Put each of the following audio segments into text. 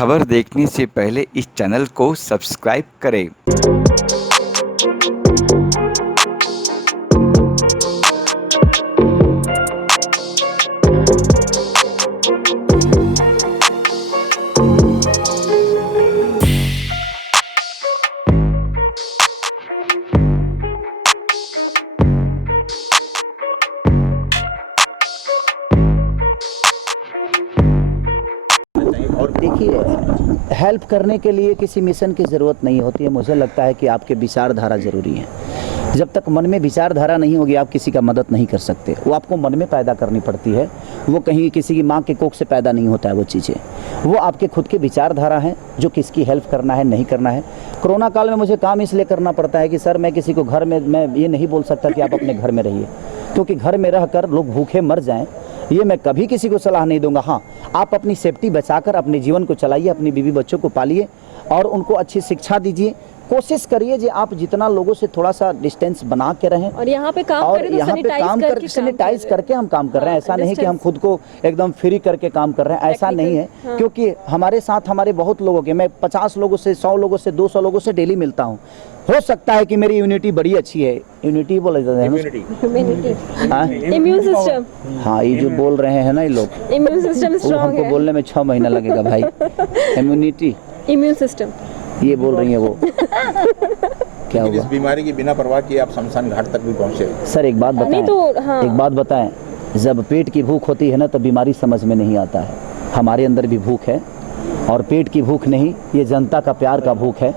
खबर देखने से पहले इस चैनल को सब्सक्राइब करें। और देखिए, हेल्प करने के लिए किसी मिशन की ज़रूरत नहीं होती है। मुझे लगता है कि आपके विचारधारा ज़रूरी है। जब तक मन में विचारधारा नहीं होगी आप किसी का मदद नहीं कर सकते। वो आपको मन में पैदा करनी पड़ती है। वो कहीं किसी की माँ के कोख से पैदा नहीं होता है। वो चीज़ें वो आपके खुद के विचारधारा हैं जो किसकी हेल्प करना है नहीं करना है। कोरोना काल में मुझे काम इसलिए करना पड़ता है कि सर मैं किसी को घर में मैं ये नहीं बोल सकता कि आप अपने घर में रहिए, क्योंकि घर में रहकर लोग भूखे मर जाएं ये मैं कभी किसी को सलाह नहीं दूंगा। हाँ, आप अपनी सेफ्टी बचाकर अपने जीवन को चलाइए, अपनी बीवी बच्चों को पालिए और उनको अच्छी शिक्षा दीजिए। कोशिश करिए कि आप जितना लोगों से थोड़ा सा डिस्टेंस बना के रहें। और यहाँ पे काम और यहाँ पे काम करके सैनिटाइज करके हम काम कर रहे हैं। ऐसा नहीं कि हम खुद को एकदम फ्री करके काम कर रहे हैं, ऐसा नहीं है। क्योंकि हमारे साथ हमारे बहुत लोगों के, मैं 50 लोगों से 100 लोगों से 200 लोगों से डेली मिलता हूँ। हो सकता है कि मेरी यूनिटी बड़ी अच्छी है। यूनिटी बोला जाता है, इम्यून सिस्टम। हाँ, ये जो बोल रहे हैं ना ये लोग, इम्यून सिस्टम स्ट्रांग हमको है। बोलने में 6 महीना लगेगा भाई। इम्यूनिटी, इम्यून सिस्टम ये बोल रही है वो। क्या होगा? इस बीमारी की बिना परवाह किए आप शमशान घाट तक भी पहुंचे। सर एक बात बताएं, तो हाँ। एक बात बताएं, जब पेट की भूख होती है ना तो बीमारी समझ में नहीं आता है। हमारे अंदर भी भूख है और पेट की भूख नहीं, ये जनता का प्यार का भूख है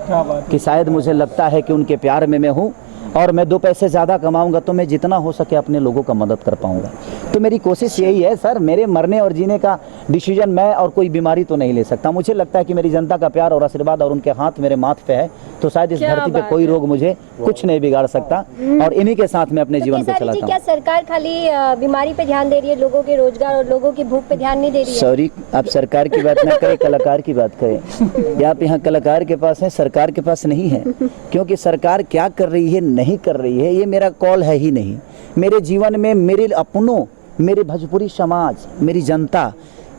कि शायद मुझे लगता है कि उनके प्यार में मैं हूँ और मैं 2 पैसे ज़्यादा कमाऊंगा तो मैं जितना हो सके अपने लोगों का मदद कर पाऊंगा। तो मेरी कोशिश यही है सर, मेरे मरने और जीने का डिसीजन मैं और कोई बीमारी तो नहीं ले सकता। मुझे लगता है कि मेरी जनता का प्यार और आशीर्वाद और उनके हाथ मेरे माथ पे है, तो शायद इस धरती पे कोई रोग मुझे कुछ नहीं बिगाड़ सकता और इन्हीं के साथ मैं अपने जीवन को चलाता हूँ। क्या सरकार खाली बीमारी पे ध्यान दे रही है, लोगों के रोजगार और लोगों की भूख पे ध्यान नहीं दे रही है? सॉरी, आप सरकार की बात ना करें, कलाकार की बात करें। या आप यहाँ कलाकार के पास है, सरकार के पास नहीं है। क्योंकि सरकार क्या कर रही है नहीं कर रही है ये मेरा कॉल है ही नहीं। मेरे जीवन में मेरे अपनों, मेरे भोजपुरी समाज, मेरी जनता,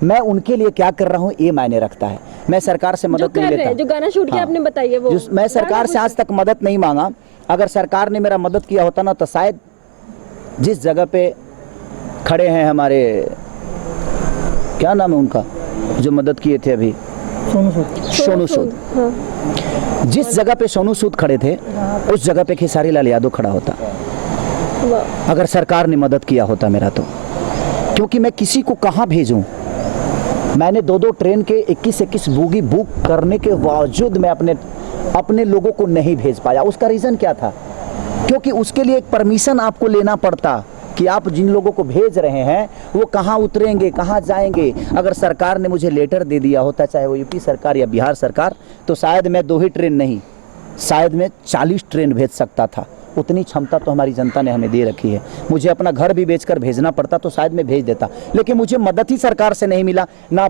मैं उनके लिए क्या कर रहा हूँ ये मायने रखता है। मैं सरकार से मदद नहीं लेता। जो गाना शूट किया आपने बताइए वो, मैं सरकार से आज तक मदद नहीं मांगा। अगर सरकार ने मेरा मदद किया होता ना तो शायद जिस जगह पे खड़े हैं हमारे, क्या नाम है उनका जो मदद किए थे अभी, सोनू सूद। जिस जगह पे सोनू सूद खड़े थे उस जगह पे खेसारी लाल यादव खड़ा होता अगर सरकार ने मदद किया होता मेरा तो। क्योंकि मैं किसी को कहाँ भेजूं? मैंने 2-2 ट्रेन के 21-21 बोगी बुक करने के बावजूद मैं अपने लोगों को नहीं भेज पाया। उसका रीज़न क्या था? क्योंकि उसके लिए एक परमिशन आपको लेना पड़ता कि आप जिन लोगों को भेज रहे हैं वो कहाँ उतरेंगे, कहाँ जाएंगे। अगर सरकार ने मुझे लेटर दे दिया होता, चाहे वो यूपी सरकार या बिहार सरकार, तो शायद मैं 2 ही ट्रेन नहीं, शायद मैं 40 ट्रेन भेज सकता था। उतनी क्षमता तो हमारी जनता ने हमें दे रखी है। मुझे अपना घर भी बेचकर भेजना पड़ता तो शायद मैं भेज देता, लेकिन मुझे मदद ही सरकार से नहीं मिला। ना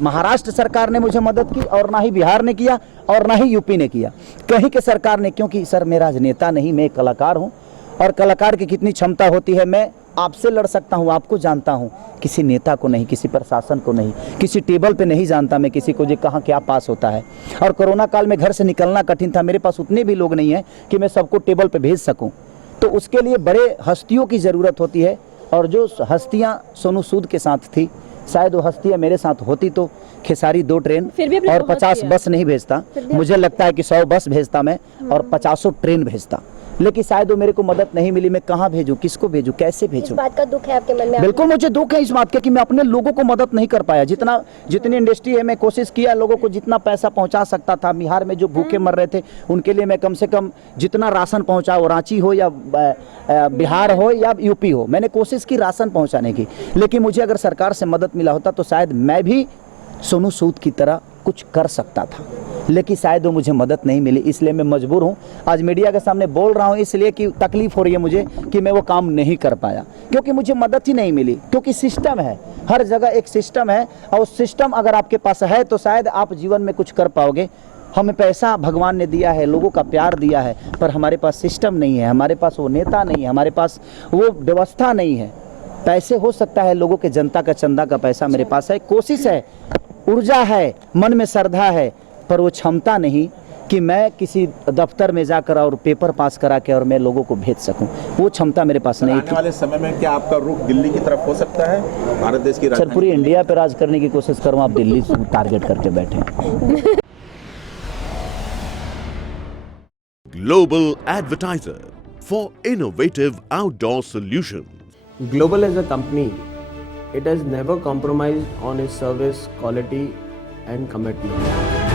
महाराष्ट्र सरकार ने मुझे मदद की और ना ही बिहार ने किया और ना ही यूपी ने किया, कहीं के सरकार ने। क्योंकि सर मैं राजनेता नहीं, मैं एक कलाकार हूँ और कलाकार की कितनी क्षमता होती है। मैं आपसे लड़ सकता हूँ, आपको जानता हूँ, किसी नेता को नहीं, किसी प्रशासन को नहीं, किसी टेबल पे नहीं जानता मैं किसी को जो कहाँ क्या पास होता है। और कोरोना काल में घर से निकलना कठिन था, मेरे पास उतने भी लोग नहीं हैं कि मैं सबको टेबल पे भेज सकूँ। तो उसके लिए बड़े हस्तियों की ज़रूरत होती है और जो हस्तियाँ सोनू सूद के साथ थी, शायद वो हस्तियाँ मेरे साथ होती तो खेसारी 2 ट्रेन और 50 बस नहीं भेजता। मुझे लगता है कि 100 बस भेजता मैं और 50 ट्रेन भेजता, लेकिन शायद वो मेरे को मदद नहीं मिली। मैं कहाँ भेजूं, किसको भेजूं, कैसे भेजूं? इस बात का दुख है आपके मन में? बिल्कुल मुझे दुख है इस बात का कि मैं अपने लोगों को मदद नहीं कर पाया। जितनी इंडस्ट्री है मैं कोशिश किया लोगों को जितना पैसा पहुंचा सकता था। बिहार में जो भूखे मर रहे थे उनके लिए मैं कम से कम जितना राशन पहुंचा, वो रांची हो या बिहार हो या यूपी हो, मैंने कोशिश की राशन पहुँचाने की। लेकिन मुझे अगर सरकार से मदद मिला होता तो शायद मैं भी सोनू सूद की तरह कुछ कर सकता था, लेकिन शायद वो मुझे मदद नहीं मिली। इसलिए मैं मजबूर हूँ, आज मीडिया के सामने बोल रहा हूँ इसलिए कि तकलीफ हो रही है मुझे कि मैं वो काम नहीं कर पाया, क्योंकि मुझे मदद ही नहीं मिली। क्योंकि सिस्टम है, हर जगह एक सिस्टम है और सिस्टम अगर आपके पास है तो शायद आप जीवन में कुछ कर पाओगे। हमें पैसा भगवान ने दिया है, लोगों का प्यार दिया है, पर हमारे पास सिस्टम नहीं है, हमारे पास वो नेता नहीं है, हमारे पास वो व्यवस्था नहीं है। पैसे हो सकता है लोगों के, जनता का चंदा का पैसा मेरे पास है, कोशिश है ऊर्जा है, मन में श्रद्धा है, पर वो क्षमता नहीं कि मैं किसी दफ्तर में जाकर और पेपर पास करा के और मैं लोगों को भेज सकूं। वो क्षमता मेरे पास नहीं आने वाले समय में क्या आपका रुख दिल्ली की तरफ हो सकता है? भारत देश की सर राजधानी पूरी इंडिया पे राज करने की कोशिश करूं, आप दिल्ली से टारगेट करके बैठे हैं। Global advertiser for innovative outdoor solutions. Global as a company, it has never compromised on its service quality and commitment.